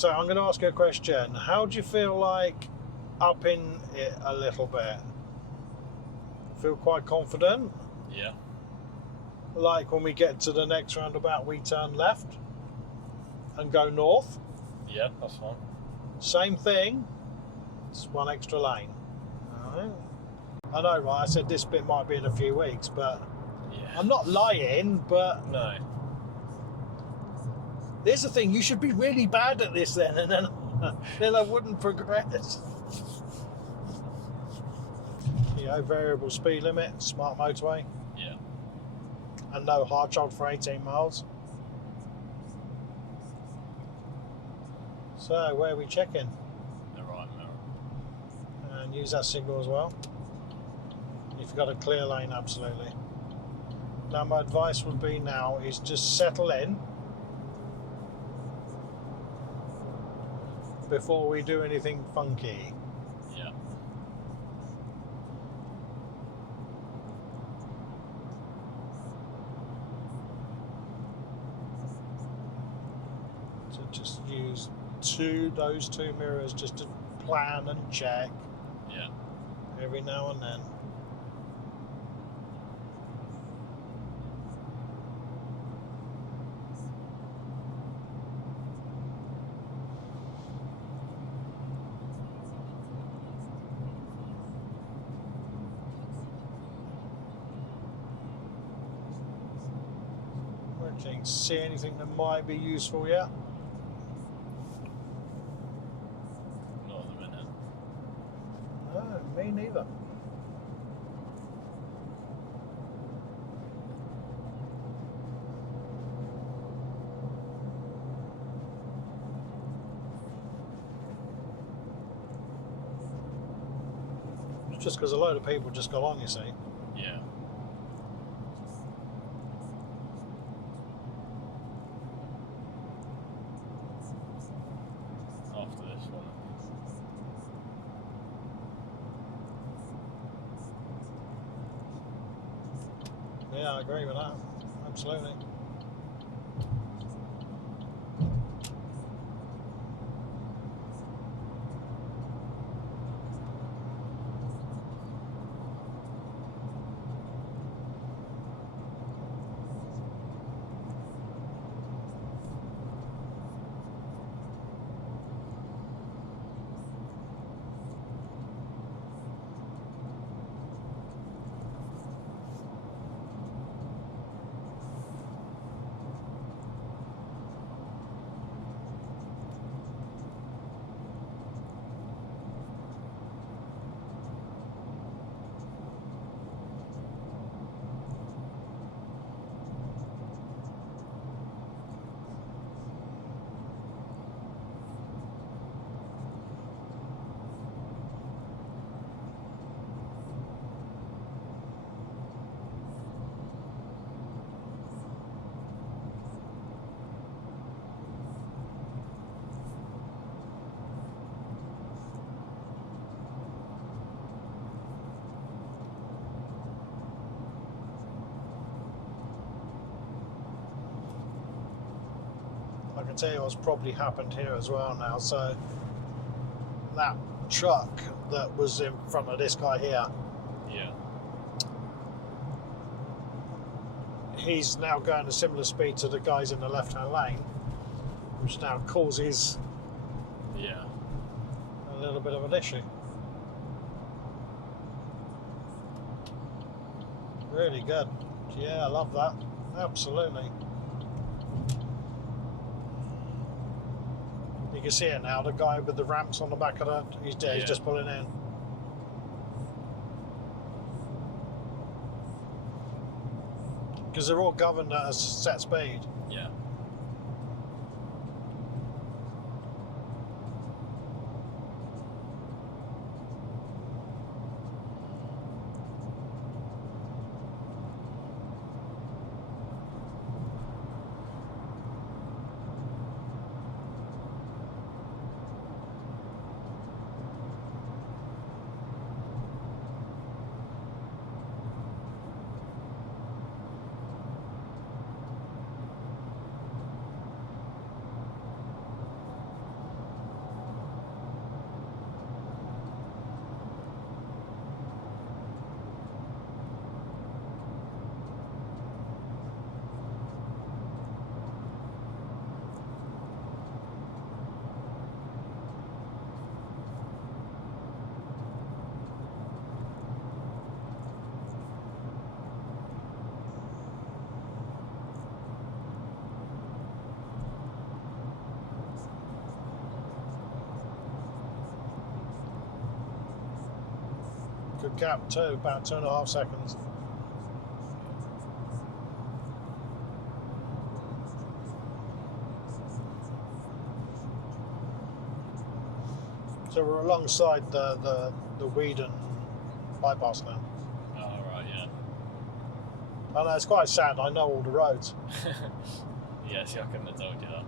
So I'm going to ask you a question. How do you feel like upping it a little bit? Feel quite confident? Yeah. Like when we get to the next roundabout, we turn left and go north? Yeah, that's fine. Same thing, it's one extra lane. Alright. I know, right? I said this bit might be in a few weeks, but Yeah. I'm not lying, but No. here's the thing, you should be really bad at this then, and then I wouldn't progress. You know, variable speed limit, smart motorway, Yeah. and no hard child for 18 miles. So, where are we checking? The right mirror. And use that signal as well. If you've got a clear lane, absolutely. Now, my advice would be now is just settle in before we do anything funky. Yeah. So just use those two mirrors just to plan and check Yeah. every now and then. Okay, see anything that might be useful yet? Not at the minute. No, me neither. It's just because a load of people just got on, you see. Yeah. After this one. Yeah, I agree with that. Absolutely. I can tell you what's probably happened here as well now. So that truck that was in front of this guy here, Yeah. he's now going a similar speed to the guys in the left-hand lane, which now causes Yeah. a little bit of an issue. Really good. Yeah, I love that. Absolutely. You can see it now, the guy with the ramps on the back of that, he's there, he's Yeah. just pulling in. Because they're all governed at a set speed. Yeah. Good gap too, about 2.5 seconds. So we're alongside the Whedon bypass now. Oh, right, yeah. I know, it's quite sad, I know all the roads. Yeah, see, I couldn't have told you that.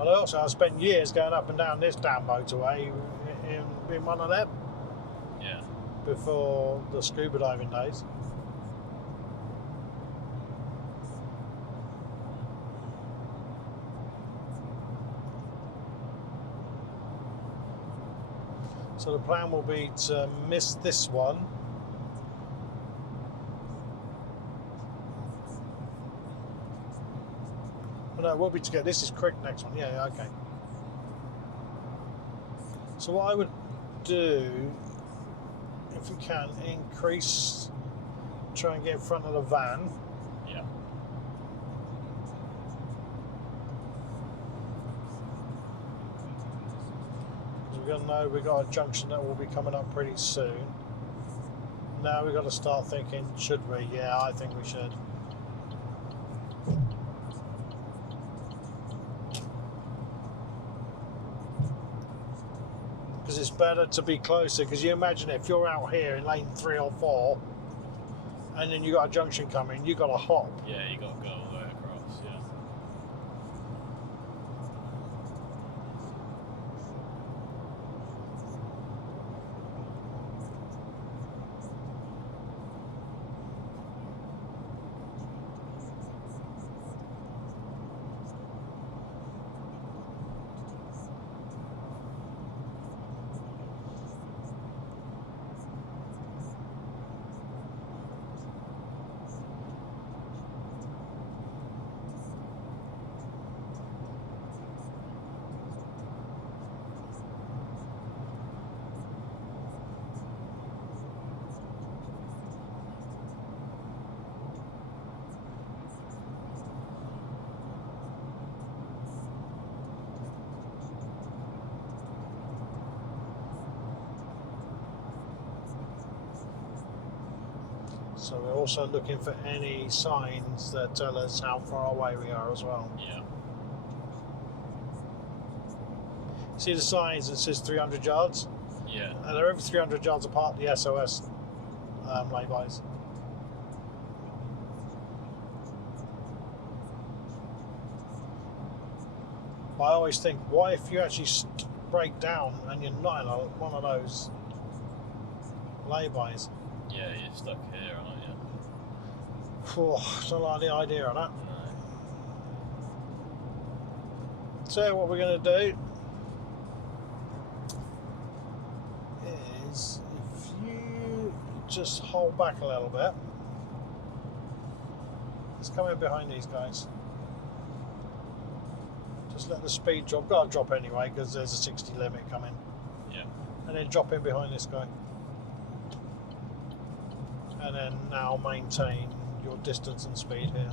And also, I spent years going up and down this damn motorway in one of them Yeah. before the scuba diving days. So the plan will be to miss this one. Oh, no, it will be to get this is quick next one. Yeah, okay. So what I would do, if we can, increase, try and get in front of the van. Yeah. Because we're going to know we've got a junction that will be coming up pretty soon. Now we've got to start thinking, should we? Yeah, I think we should. Because it's better to be closer. Because you imagine if you're out here in lane 3 or 4, and then you got a junction coming, you got to hop. Yeah, you got to go all the way across, yeah. So we're also looking for any signs that tell us how far away we are as well. Yeah. See the signs that says 300 yards? Yeah. And they're over 300 yards apart, the SOS laybys. I always think, what if you actually break down and you're not in one of those laybys? Yeah, you're stuck here, aren't you? Don't like the idea of that. No. So what we're going to do is, if you just hold back a little bit, let's come in behind these guys. Just let the speed drop. Got to drop anyway because there's a 60 limit coming. Yeah. And then drop in behind this guy. And then now maintain your distance and speed here.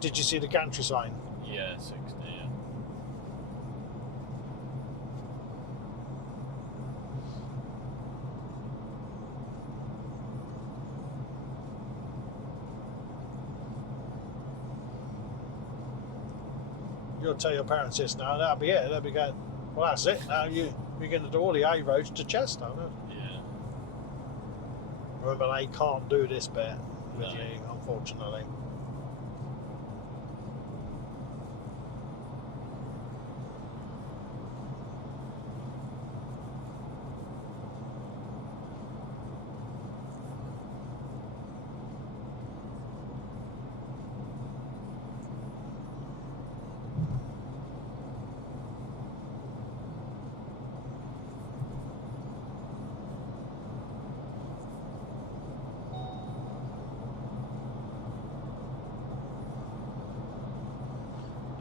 Did you see the gantry sign? Yeah, 60, yeah. You'll tell your parents this now, that'll be it. They'll be going, well, that's it. Now you're going to do all the A roads to Chester. No? Yeah. Remember, they can't do this bit with No. you, unfortunately.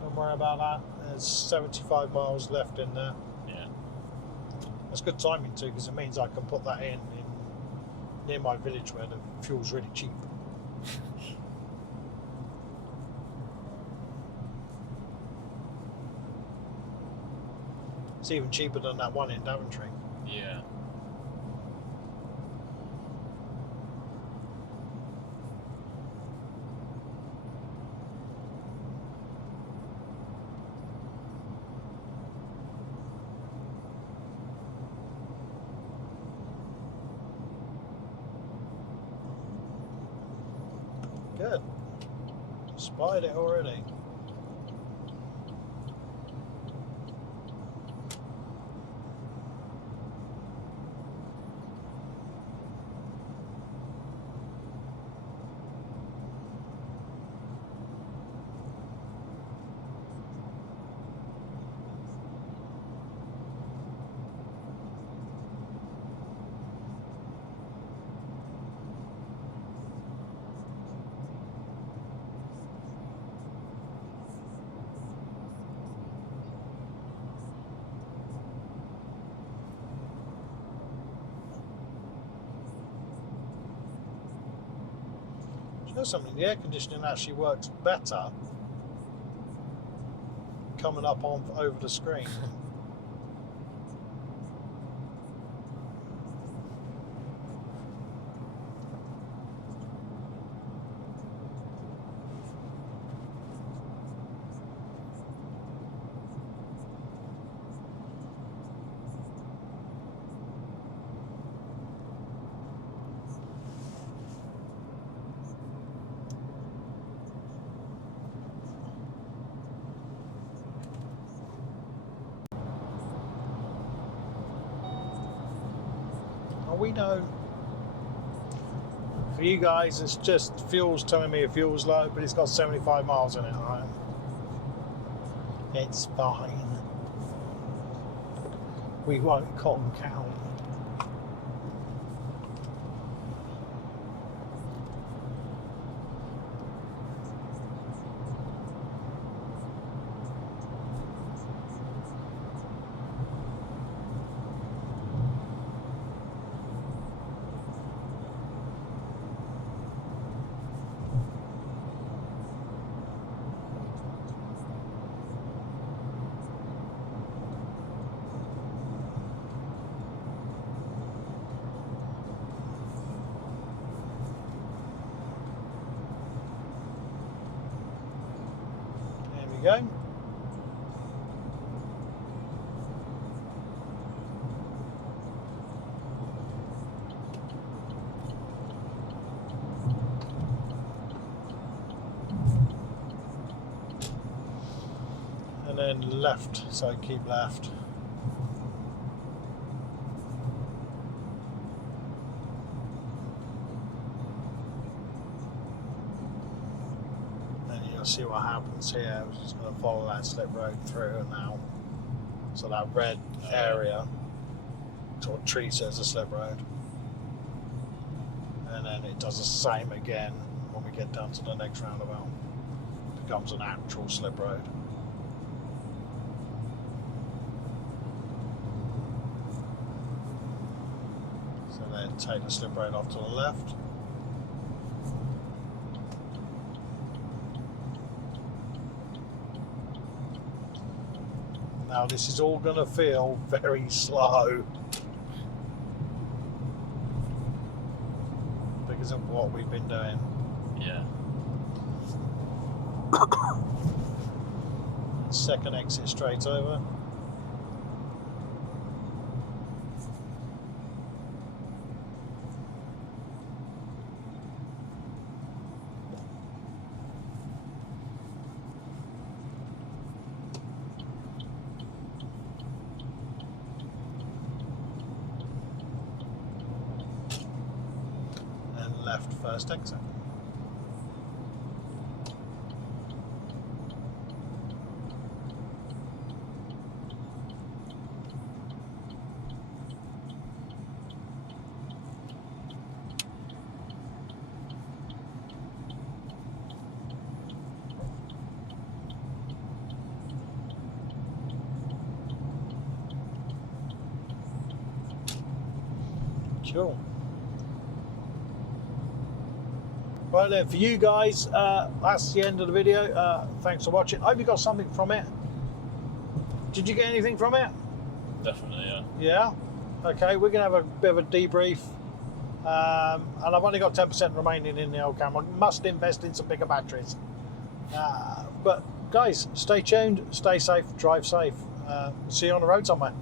Don't worry about that. There's 75 miles left in there. Yeah. That's good timing too, because it means I can put that in near my village where the fuel's really cheap. It's even cheaper than that one in Daventry. Yeah. Good. Spied it already. You know something, the air conditioning actually works better coming up on over the screen. We know for you guys it's just fuel's telling me the fuel's low, but it's got 75 miles in it, right? It's fine. We won't cotton count. Go. And then left, so keep left. See what happens here. We're just going to follow that slip road through now. So that red area sort of treats it as a slip road. And then it does the same again when we get down to the next roundabout. It becomes an actual slip road. So then take the slip road off to the left. Now this is all going to feel very slow because of what we've been doing. Yeah. Second exit straight over. Left first exit. Cool. Right then, for you guys, that's the end of the video. Thanks for watching. I hope you got something from it. Did you get anything from it? Definitely, yeah. Yeah? Okay, we're going to have a bit of a debrief. And I've only got 10% remaining in the old cam. I must invest in some bigger batteries. But guys, stay tuned, stay safe, drive safe. See you on the road somewhere.